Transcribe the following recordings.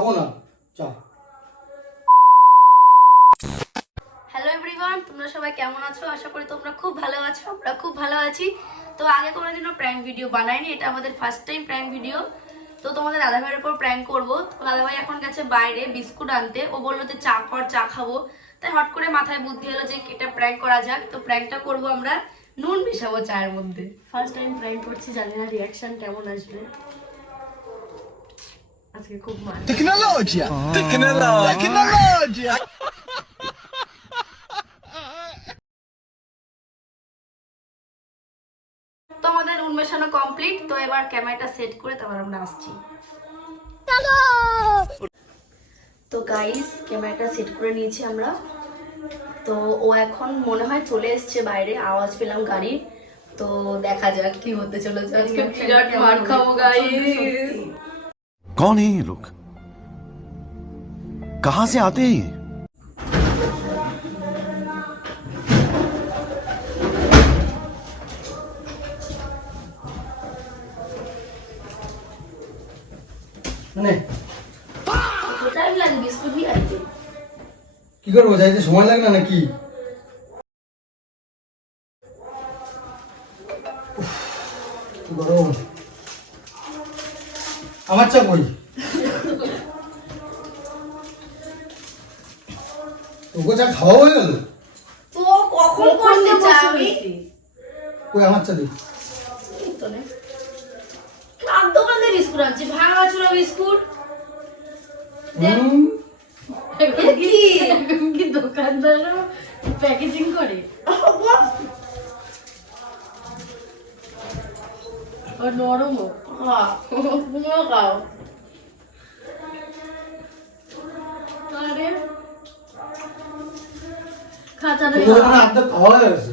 খাবো না চা। হ্যালো এভরিওয়ান, তোমরা সবাই কেমন আছো? আশা করি তোমরা খুব ভালো আছো। আমরা খুব ভালো আছি। তো আগে কোনোদিনও প্র্যাঙ্ক ভিডিও বানাইনি, এটা আমাদের ফার্স্ট টাইম প্র্যাঙ্ক ভিডিও। তো তোমাদের দাদা ভাইয়ের উপর প্র্যাঙ্ক করবো। দাদা ভাই এখন গেছে বাইরে বিস্কুট আনতে, ও বললো যে চা কর, চা খাবো। তাই হট করে মাথায় বুদ্ধি এলো যে এটা প্র্যাঙ্ক করা যাক। তো প্র্যাঙ্কটা করবো আমরা, নুন মিশাবো চায়ের মধ্যে। ফার্স্ট টাইম প্র্যাঙ্ক করছি, জানি না রিয়াকশন কেমন আসবে। আজকে খুব মার Tecnologia! Tecnologia! তো আমাদের উন্মেষানো কমপ্লিট। তো এবার ক্যামেরাটা সেট করে তারপর আমরা আসছি। তো গাইস, ক্যামেরাটা সেট করে নিয়েছি আমরা। তো ও এখন মনে হয় চলে এসছে বাইরে, আওয়াজ পেলাম গাড়ির। তো দেখা যাক কি হতে চলেছে। আজকে বিরাট মার খাবো গাইস। कौन है ये लोग? कहां से आते हैं ये? মানে টাইম লাগে বিস্কুট নিয়ে আইতে। কি করবো, যাইতে সময় লাগে না নাকি? উফ, কি গরম। আমার চা কই? তোকে চা খাওয়া হয়ে গেল? তো কখন করতে চাবি? কই আমার চা দি। তো নে কার দোকানে বিস্কুট আনছি, ভাঙা চোরা বিস্কুট। কি দোকানদার প্যাকেজিং করে আর নরম পুরো খাও। আরে খাঁচাটা তোকে ওখানে আধা খাওয়া হয়ে গেছে।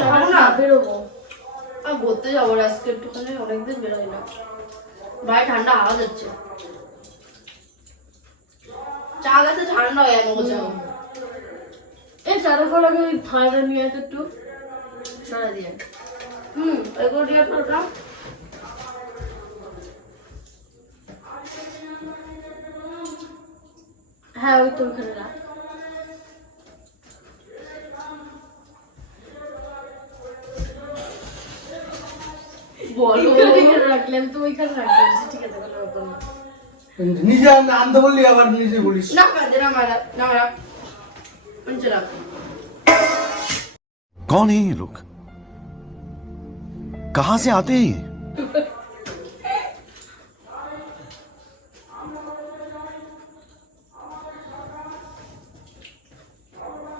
খাবো না, বেরোবো। আর ঘুরতে যাবো আজকে একটুখানি, অনেকদিন বেরোই না। ভাই ঠান্ডা আওয়াজ হচ্ছে। চা গাছে ঠান্ডা হয়ে যাবো চা। এই চারা ফলাকে ওই ঠান্ডা নিয়ে আসে একটু সরা দিয়ে। এগুলো দিয়ে ওটা হ্যাঁ ওই তো ওখানে রাখ। রাখলাম তো ওইখানে রাখলাম, ঠিক আছে কোনো ব্যাপার না। নিজে আনতে বললি আবার নিজে বলিস। না মারা না মারা না মারা চলা। कौन है ये लोग? कहां से आते हैं ये?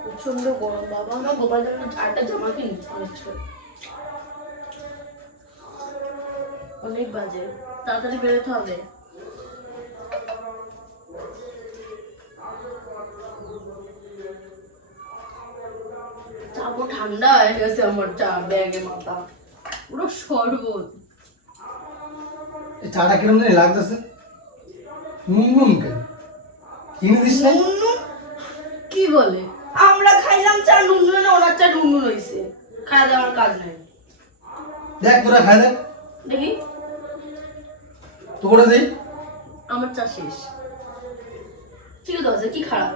প্রচন্ড গরম বাবা, আমার গোপাল জন্য 4টা জামা কিনতে হচ্ছে। অনেক বাজে, তাড়াতাড়ি বেরোতে হবে। চাপো ঠান্ডা হয়ে গেছে আমার চা ব্যাগে, মাথা পুরো শরবত। এই চাটা কিরম জানি লাগতেছে, নুন নুন কেন কিনে দিস না? কি বলে? আমরা খাইলাম চা নুন নুন, ওনার চা নুন নুন হইছে। খাওয়া দাওয়ার আমার কাজ নাই। দেখ তোরা খাই দেখ দেখি তো করে দেই। আমার চা শেষ। ঠিক আছে, কি খারাপ?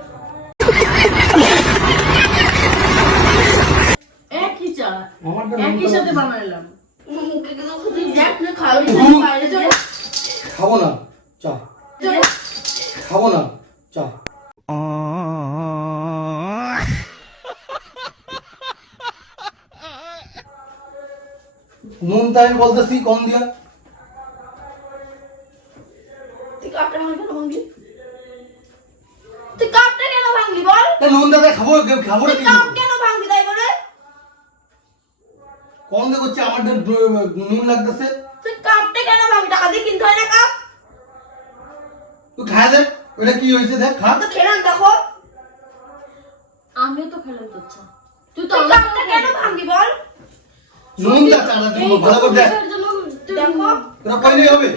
একই চা আমারটা একই সাথে বানাইলাম। মুখে কিন্তু তুই দেখ না, খাওয়াই বাইরে চলে। খাবো না চা, খাবো না চা। নুন তো আমি বলতেছি কম দিয়া। তুই কাপটা কেন ভাঙলি? তুই কাপটা কেন ভাঙলি বল? নুন দাদা খাবো খাবো না তুই কাপ কেন ভাঙলি তাই বলে? কম দিয়ে করছে, আমার নুন লাগতেছে। তুই কাপটা কেন ভাঙলি? টাকা দিয়ে কিনতে হয় না কাপ? তুই খাই দেখ ওটা কি হয়েছে, দেখ খা। তো খেলাম দেখো। আমিও তো খেলাম তোর চা। তুই তো কাপটা কেন ভাঙলি বল? নুন দা চাটা দিব ভালো করে দেখ। দেখো তোরা কইলেই হবে।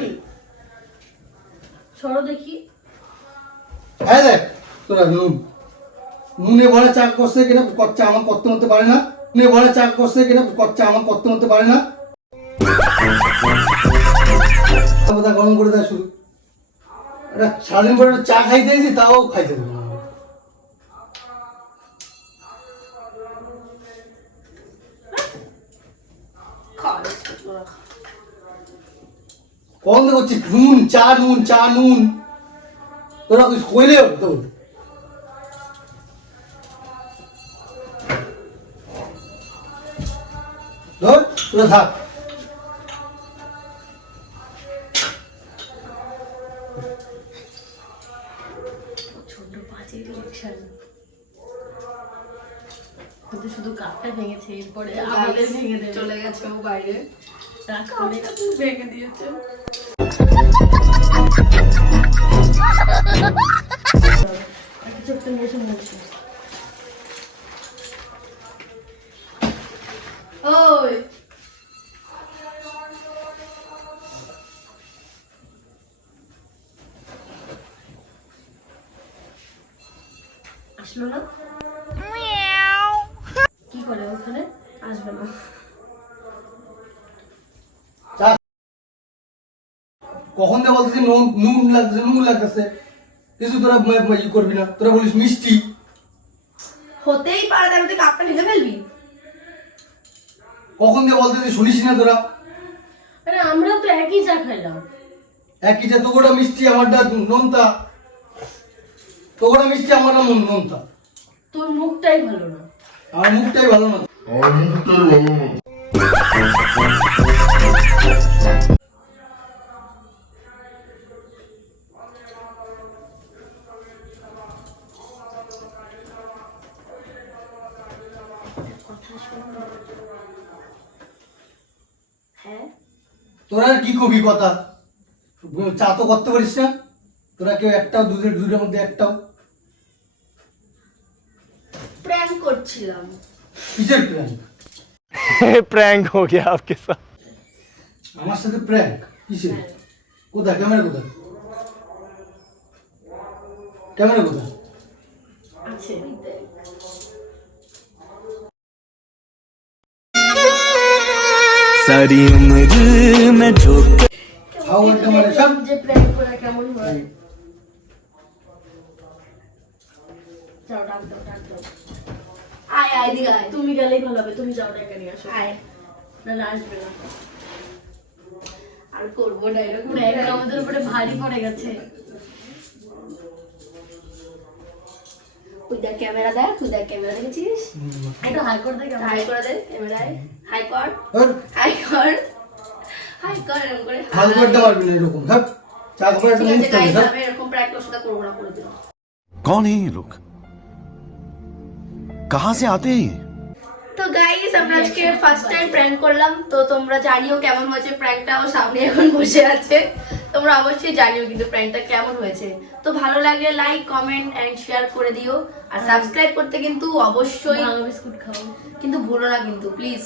ছড়ো দেখি। খাই দেখ তোরা নুন। নুনে ভরা চা করছে কিনা কচ্চা আমার কর্তন হতে পারে না। নুনে ভরা চা করছে কিনা কচ্চা আমার কর্তন হতে পারে না। গরম করে দেয় শুধু। এটা সারাদিন পরে একটা চা খাইতে দিয়েছি, তাও খাইতে দেবে না। কখন থেকে করছিস নুন চা নুন চা নুন, তোরা কিছু কইলে তো ধর তোরা থাক। ছোট পাঁচের রিয়াকশন কিন্তু শুধু কাপটা ভেঙেছে, এরপরে আমাদের ভেঙে দেবে। চলে গেছে ও বাইরে, রাগ করে ভেঙে দিয়েছে। চোখটা বসে বলছে ওই আসলো না, কি করে ওখানে আসবে না। কখন দিয়ে বলতেছি নুন নুন লাগতেছে নুন লাগতেছে, কিছু তোরা ই করবি না, তোরা বলিস মিষ্টি। হতেই পারে, তাহলে তুই কাপটা ভেঙে ফেলবি। কখন দিয়ে বলতেছি শুনিস না তোরা? আরে আমরা তো একই চা খাইলাম। একই যে তোরা মিষ্টি আমারটা নোনতা, তোরা মিষ্টি আমারটা নোনতা। তোর মুখটাই ভালো না। আমার মুখটাই ভালো না। হ্যাঁ তোরা আর কি কবি কথা, চা তো করতে পারিস না তোরা, কেউ একটাও দুধের মধ্যে একটাও। প্র্যাঙ্ক করছিলাম। কিসের প্র্যাঙ্ক? प्रैंक हो गया आपके साथ। আমার সাথে প্র্যাঙ্ক কিসের? কোথায় ক্যামেরা কোথায়? ক্যামেরা কোথায়? আছে सारी उम्र में झोंक হাও ক্যামেরা সব। যে প্র্যাঙ্ক করা কেমন হয়। যাও ডাক দাও ডাক দাও। আয় আয় দিকে আয়, তুমি গেলেই ভালো হবে। তুমি যাও টাকা নিয়ে আসো। আয় না আসবে না, আর করবো না এরকম। ডায়লগ আমাদের উপরে ভারী পড়ে গেছে। ওই দেখ ক্যামেরা দেখ, তুই দেখ ক্যামেরা দেখেছিস? একটু হাই করে দে, হাই করে দে ক্যামেরায়, হাই কর হাই কর হাই কর, এরকম করে হাল করতে পারবি না এরকম। ধর চা করে একটা ঠিক আছে মুখ গাইস, ধর। আমি এরকম প্র্যাঙ্ক ওর সাথে করবো না, করে দিলাম। कौन है ये लोग? कहां से आते हैं ये? তো গাইস আমরা আজকে ফার্স্ট টাইম প্র্যাঙ্ক করলাম, তো তোমরা জানিও কেমন হয়েছে প্র্যাঙ্কটা। ও সামনে এখন বসে আছে, তোমরা অবশ্যই জানিও কিন্তু প্র্যাঙ্কটা কেমন হয়েছে। তো ভালো লাগলে লাইক কমেন্ট এন্ড শেয়ার করে দিও, আর সাবস্ক্রাইব করতে কিন্তু অবশ্যই বিস্কুট খাও কিন্তু ভুলো না কিন্তু প্লিজ।